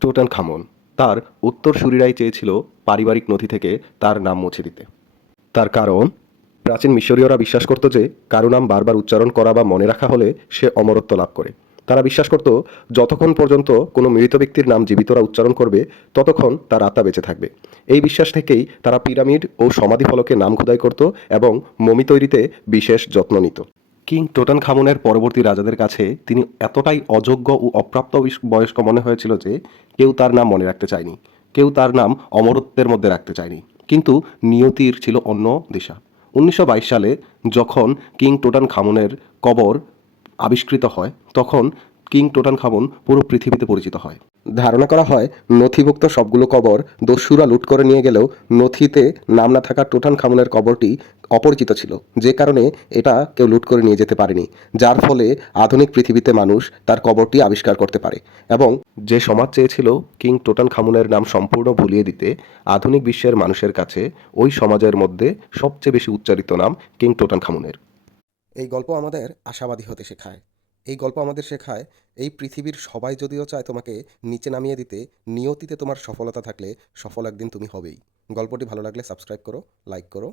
Tutankhamun তার উত্তরসূরিরাই চেয়েছিল পারিবারিক নথি থেকে তার নাম মুছে দিতে। তার কারণ, প্রাচীন মিশরীয়রা বিশ্বাস করত যে কারো নাম বারবার উচ্চারণ করা বা মনে রাখা হলে সে অমরত্ব লাভ করে। তারা বিশ্বাস করত যতক্ষণ পর্যন্ত কোনো মৃত ব্যক্তির নাম জীবিতরা উচ্চারণ করবে ততক্ষণ তার আত্মা বেঁচে থাকবে। এই বিশ্বাস থেকেই তারা পিরামিড ও সমাধিফলকে নাম খোদাই করত এবং মমি তৈরিতে বিশেষ যত্ন নিত। কিং টুটানখামুনের পরবর্তী রাজাদের কাছে তিনি এতটাই অযোগ্য ও অপ্রাপ্ত বয়স্ক মনে হয়েছিল যে কেউ তার নাম মনে রাখতে চায়নি, কেউ তার নাম অমরত্বের মধ্যে রাখতে চায়নি। কিন্তু নিয়তির ছিল অন্য দিশা। 1922 সালে যখন কিং টুটানখামুনের কবর আবিষ্কৃত হয় তখন কিং টুটানখামুন পুরো পৃথিবীতে পরিচিত হয়। ধারণা করা হয় নথিভুক্ত সবগুলো কবর দস্যুরা লুট করে নিয়ে গেলেও নথিতে নাম না থাকা টুটানখামুনের কবরটি অপরিচিত ছিল, যে কারণে এটা কেউ লুট করে নিয়ে যেতে পারেনি, যার ফলে আধুনিক পৃথিবীতে মানুষ তার কবরটি আবিষ্কার করতে পারে। এবং যে সমাজ চেয়েছিল কিং টুটানখামুনের নাম সম্পূর্ণ ভুলিয়ে দিতে, আধুনিক বিশ্বের মানুষের কাছে ওই সমাজের মধ্যে সবচেয়ে বেশি উচ্চারিত নাম কিং টুটানখামুনের। এই গল্প আমাদের আশাবাদী হতে শেখায়। এই গল্প আমাদের শেখায় এই পৃথিবীর সবাই যদিও চায় তোমাকে নিচে নামিয়ে দিতে, নিয়তিতে তোমার সফলতা থাকলে সফল একদিন তুমি হবেই। গল্পটি ভালো লাগলে সাবস্ক্রাইব করো, লাইক করো।